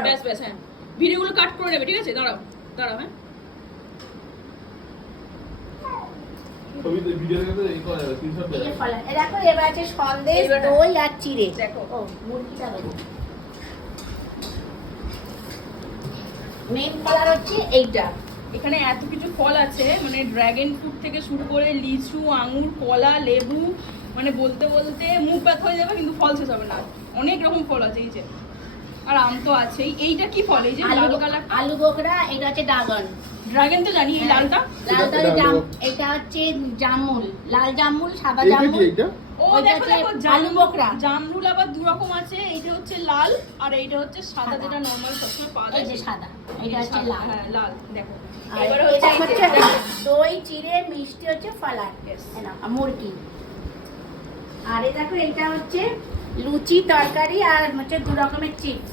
করো ব্যাস ব্যাস হ্যাঁ। ভিডিওগুলো কাট করে নেবে ঠিক আছে? দাঁড়াও দাঁড়াও হ্যাঁ। দেখো এবার আছে সন্দেশ দই আর চিড়ে। দেখো। ও মুরগিটা মেন কালার হচ্ছে এইটা। এখানে এত কিছু ফল আছে মানে ড্রাগন ফ্রুট থেকে শুরু করে লিচু আঙুর কলা লেবু মানে বলতে বলতে মুখ ব্যথা হয়ে যাবে কিন্তু ফল শেষ হবে না। অনেক রকম ফল আছে এই যে। আর আম তো আছেই। এইটা কি ফল? এই যে লাল কালার আলু বোকরা এটা হচ্ছে ড্রাগন। ড্রাগন তো জানি এই লালটা? লালটা জাম এটা হচ্ছে জামুল। লাল জামুল সাদা জামুল। ও দেখো দেখো বোকরা। জামরুল আবার দু রকম আছে। এইটা হচ্ছে লাল আর এইটা হচ্ছে সাদা। যেটা নরমাল সবসময় পাওয়া এই যে সাদা। এটা হচ্ছে লাল। হ্যাঁ লাল। দেখো। এবার হচ্ছে দই চিড়ে মিষ্টি হচ্ছে ফলার মুরগি। আর এই দেখো এটা হচ্ছে লুচি তরকারি আর হচ্ছে দু রকমের চিপস